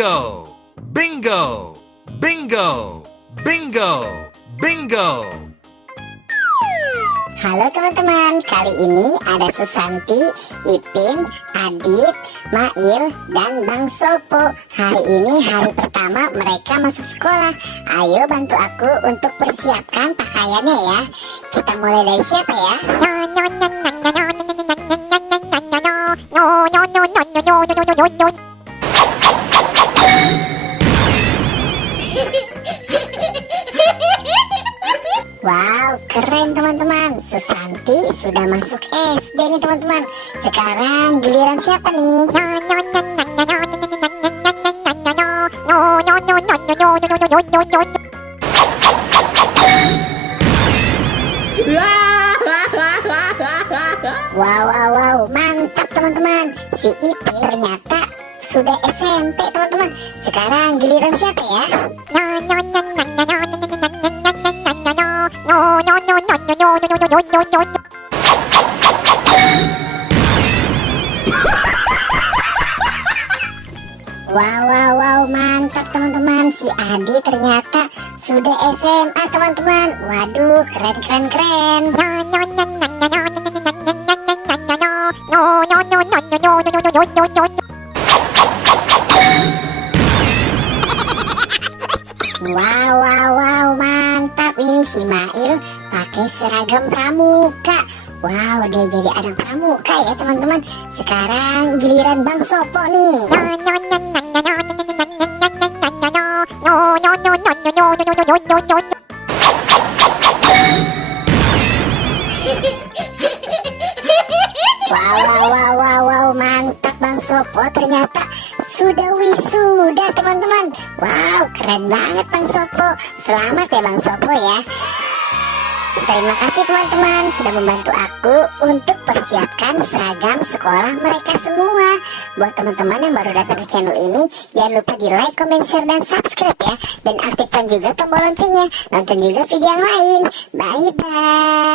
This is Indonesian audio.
Bingo! Bingo! Bingo! Bingo! Bingo! Halo teman-teman, kali ini ada Susanti, Ipin, Adit, Mail, dan Bang Sopo. Hari ini hari pertama mereka masuk sekolah. Ayo bantu aku untuk persiapkan pakaiannya ya. Kita mulai dari siapa ya? Wow, keren teman-teman. Susanti sudah masuk SD nih teman-teman. Sekarang giliran siapa nih? Wow, mantap teman-teman. Si Ipin ternyata sudah SMP teman-teman. Sekarang giliran siapa ya? Wow, mantap teman-teman. Si Adi ternyata sudah SMA teman-teman. Waduh, keren. Wow, mantap. Ini si Mail pakai seragam pramuka. Wow, dia jadi anak pramuka ya teman-teman. Sekarang giliran Bang Sopo nih. Wow, mantap Bang Sopo ternyata sudah wisuda teman-teman. Wow, keren banget Bang Sopo. Selamat ya Bang Sopo ya. Terima kasih teman-teman sudah membantu aku untuk persiapkan seragam sekolah mereka semua. Buat teman-teman yang baru datang ke channel ini, jangan lupa di like, comment, share, dan subscribe ya. Dan aktifkan juga tombol loncengnya. Nonton juga video yang lain. Bye-bye.